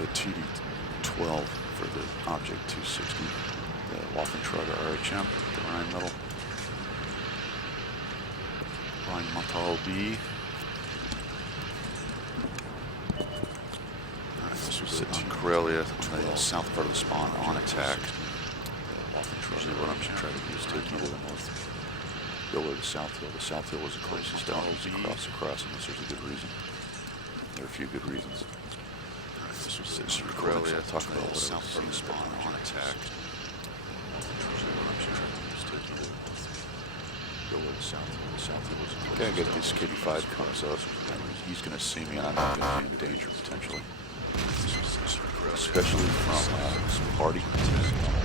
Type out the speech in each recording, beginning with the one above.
a TD-12 for the Object 260, the Waffentrager RHM, the Rheinmetall. Rheinmetall B. Alright, this was sitting on Corellia on the south part of the spawn on attack. Usually what I'm trying to do is take either the north hill or the south hill. The south hill was the closest. I don't usually cross unless there's a good reason. There are a few good reasons. This was sitting on Corellia. I'll talk about the south part of the spawn on attack. Usually what I'm trying to do is take either the north hill or the south hill. The south hill was the closest. Okay, I get this KB5 comes up. He's going to see me and I'm not going to be in danger potentially. Especially from party.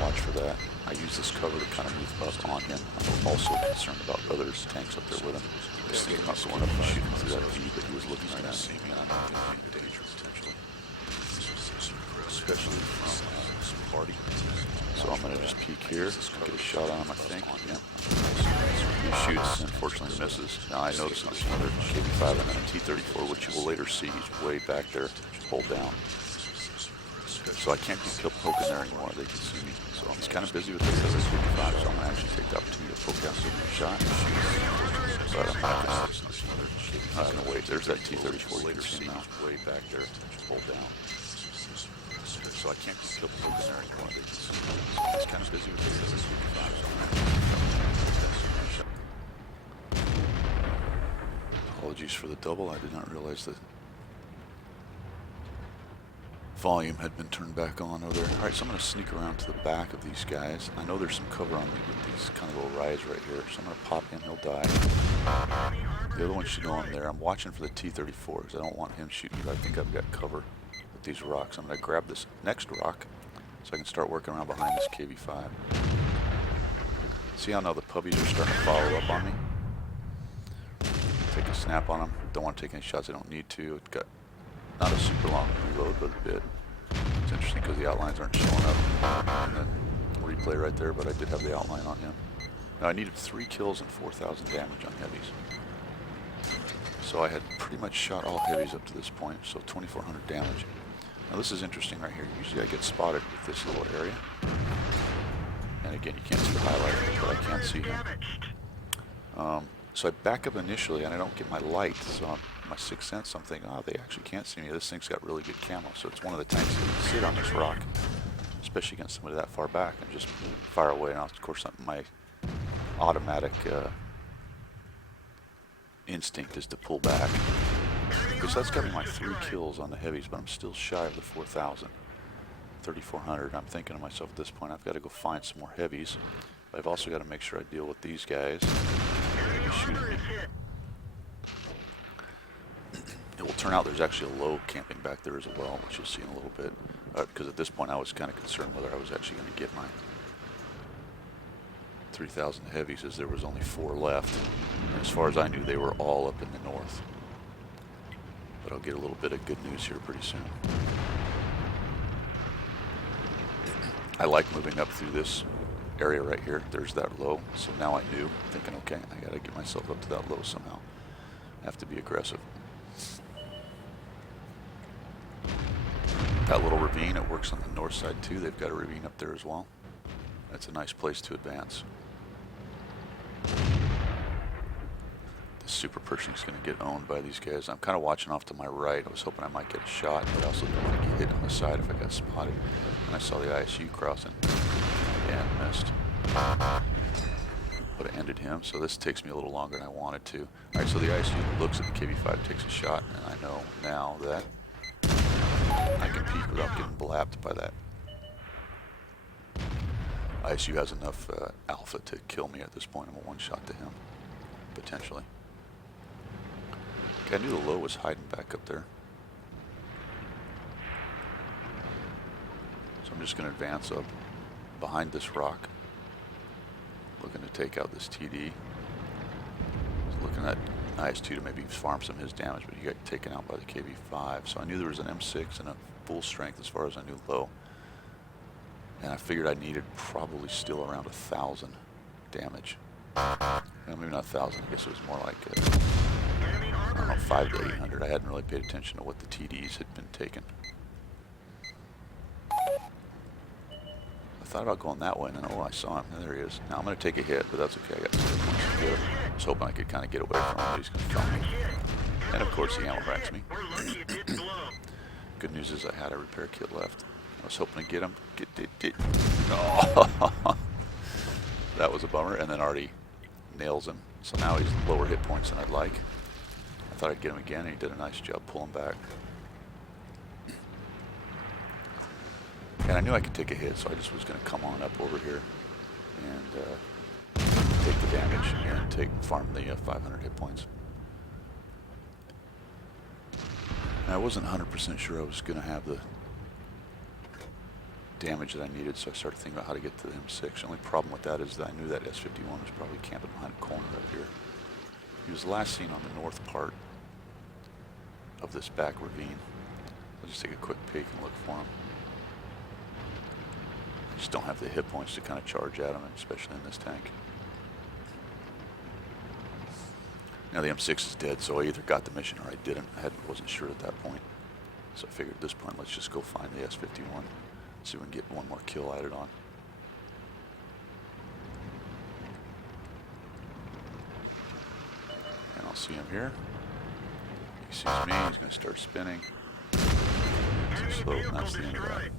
Watch for that. I use this cover to kind of move up on him. I'm also concerned about others, tanks up there with him. I was thinking about going up and shooting through that V, but he was looking at me and I'm not in danger potentially. Especially from party. So I'm going to just peek here, get a shot on him, I think. Yeah. He shoots, unfortunately misses. Now I notice there's another KB5 and then a T-34, which you will later see. He's way back there, hold down. So I can't be poking there anymore, they can see me. So I'm just kind of busy with this other 55, so I'm going to actually take the opportunity to poke out a shot. But I'm not going to wait. There's that T-34 later see now, way back there, hold down. So I can't be poking there anymore, they can see me. So I'm just kind of busy with this other 55, so I'm going to take Apologies for the double, I did not realize that volume had been turned back on over there. Alright, so I'm going to sneak around to the back of these guys. I know there's some cover on me with these kind of little rise right here, so I'm going to pop in, he'll die. The other one should go on there. I'm watching for the T-34 because I don't want him shooting me, but I think I've got cover with these rocks. I'm going to grab this next rock so I can start working around behind this KV-5. See how now the puppies are starting to follow up on me? Take a snap on them. Don't want to take any shots I don't need to. It got not a super long reload, but a bit. It's interesting because the outlines aren't showing up in the replay right there, but I did have the outline on him. Now I needed 3 kills and 4,000 damage on heavies. So I had pretty much shot all heavies up to this point, so 2,400 damage. Now this is interesting right here. Usually I get spotted with this little area. And again, you can't see the highlight, but I can see him. So I back up initially and I don't get my light, so my sixth sense, I'm thinking, oh, they actually can't see me. This thing's got really good camo, so it's one of the tanks that can sit on this rock, especially against somebody that far back, and just fire away. Now, of course, my automatic instinct is to pull back. Because that's got me my 3 kills on the heavies, but I'm still shy of the 4,000. 3,400. I'm thinking to myself at this point, I've got to go find some more heavies. But I've also got to make sure I deal with these guys. Shooting me. It will turn out there's actually a low camping back there as well, which you'll see in a little bit. Because at this point I was kind of concerned whether I was actually going to get my 3,000 heavies, as there was only 4 left. And as far as I knew, they were all up in the north. But I'll get a little bit of good news here pretty soon. I like moving up through this area right here. There's that low, so now I knew, thinking, okay, I gotta get myself up to that low somehow. I have to be aggressive. That little ravine, it works on the north side too. They've got a ravine up there as well. That's a nice place to advance. The super Pershing's gonna get owned by these guys. I'm kind of watching off to my right. I was hoping I might get a shot, but I also didn't want to get hit on the side if I got spotted. And I saw the ISU crossing. And missed. But it ended him, so this takes me a little longer than I wanted to. Alright, so the ISU looks at the KB5, takes a shot, and I know now that I can peek without getting blapped by that. ISU has enough alpha to kill me at this point. I'm a one-shot to him, potentially. Okay, I knew the low was hiding back up there. So I'm just going to advance up behind this rock, looking to take out this TD. Looking at IS-2 to maybe farm some of his damage, but he got taken out by the KB5. So I knew there was an M6 and a full strength as far as I knew low. And I figured I needed probably still around 1,000 damage. Maybe not 1,000, I guess it was more like, I don't know, 500 to 800. I hadn't really paid attention to what the TDs had been taken. thought about going that way, and then, oh, I saw him. There he is. Now I'm going to take a hit, but that's okay. I got some hit points to give. I was hoping I could kind of get away from him, but he's going to thump me. And, of course, he ammo racks me. Good news is I had a repair kit left. I was hoping to get him. Oh, that was a bummer. And then Artie nails him. So now he's lower hit points than I'd like. I thought I'd get him again, and he did a nice job pulling back. And I knew I could take a hit, so I just was going to come on up over here and take the damage and farm the 500 hit points. And I wasn't 100% sure I was going to have the damage that I needed, so I started thinking about how to get to the M6. The only problem with that is that I knew that S51 was probably camping behind a corner up here. He was last seen on the north part of this back ravine. I'll just take a quick peek and look for him. I just don't have the hit points to kind of charge at him, especially in this tank. Now the M6 is dead, so I either got the mission or I didn't. I wasn't sure at that point. So I figured at this point, let's just go find the S51. See if we can get one more kill added on. And I'll see him here. He sees me, he's going to start spinning. Too slow, and that's the end of that.